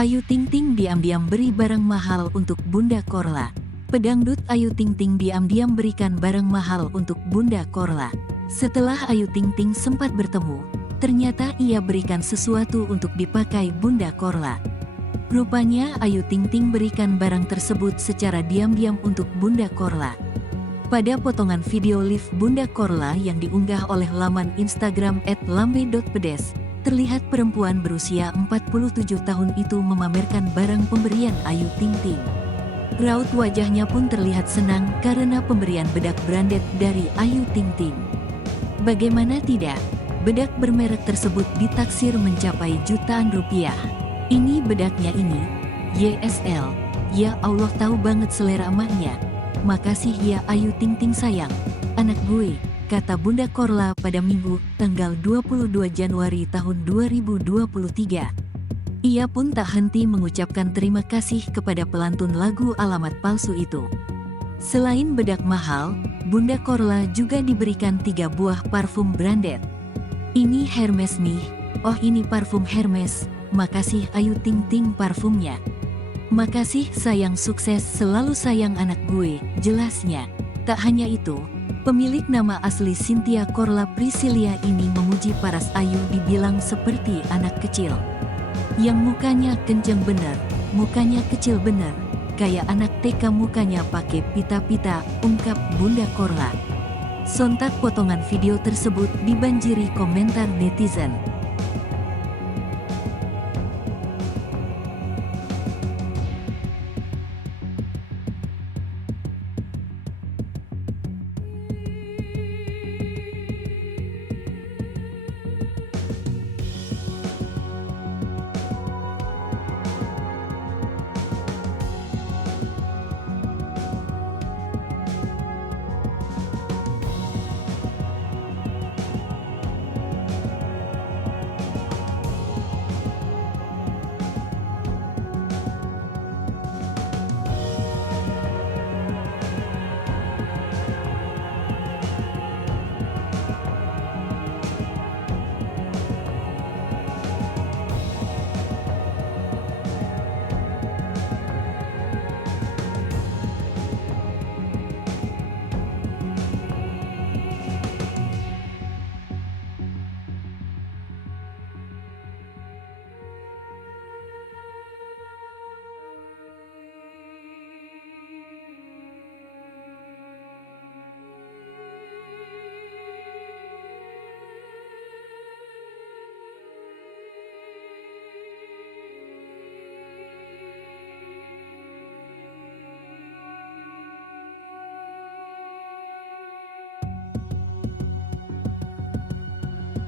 Ayu Ting Ting diam-diam beri barang mahal untuk Bunda Korla. Pedangdut Ayu Ting Ting diam-diam berikan barang mahal untuk Bunda Korla. Setelah Ayu Ting Ting sempat bertemu, ternyata ia berikan sesuatu untuk dipakai Bunda Korla. Rupanya Ayu Ting Ting berikan barang tersebut secara diam-diam untuk Bunda Korla. Pada potongan video live Bunda Korla yang diunggah oleh laman Instagram @lambe.pedes, terlihat perempuan berusia 47 tahun itu memamerkan barang pemberian Ayu Ting Ting. Raut wajahnya pun terlihat senang karena pemberian bedak branded dari Ayu Ting Ting. Bagaimana tidak, bedak bermerek tersebut ditaksir mencapai jutaan rupiah. Ini bedaknya ini, YSL, ya Allah tahu banget selera emaknya. Makasih ya Ayu Ting Ting sayang, anak gue, kata Bunda Korla pada Minggu, tanggal 22 Januari tahun 2023. Ia pun tak henti mengucapkan terima kasih kepada pelantun lagu Alamat Palsu itu. Selain bedak mahal, Bunda Korla juga diberikan 3 buah parfum branded. Ini Hermes nih, oh ini parfum Hermes, makasih Ayu Ting Ting parfumnya. Makasih sayang sukses selalu sayang anak gue, jelasnya. Tak hanya itu, pemilik nama asli Cynthia Korla Priscilia ini memuji paras Ayu dibilang seperti anak kecil. Yang mukanya kenceng bener, mukanya kecil bener, kayak anak TK mukanya pakai pita-pita, ungkap Bunda Korla. Sontak potongan video tersebut dibanjiri komentar netizen.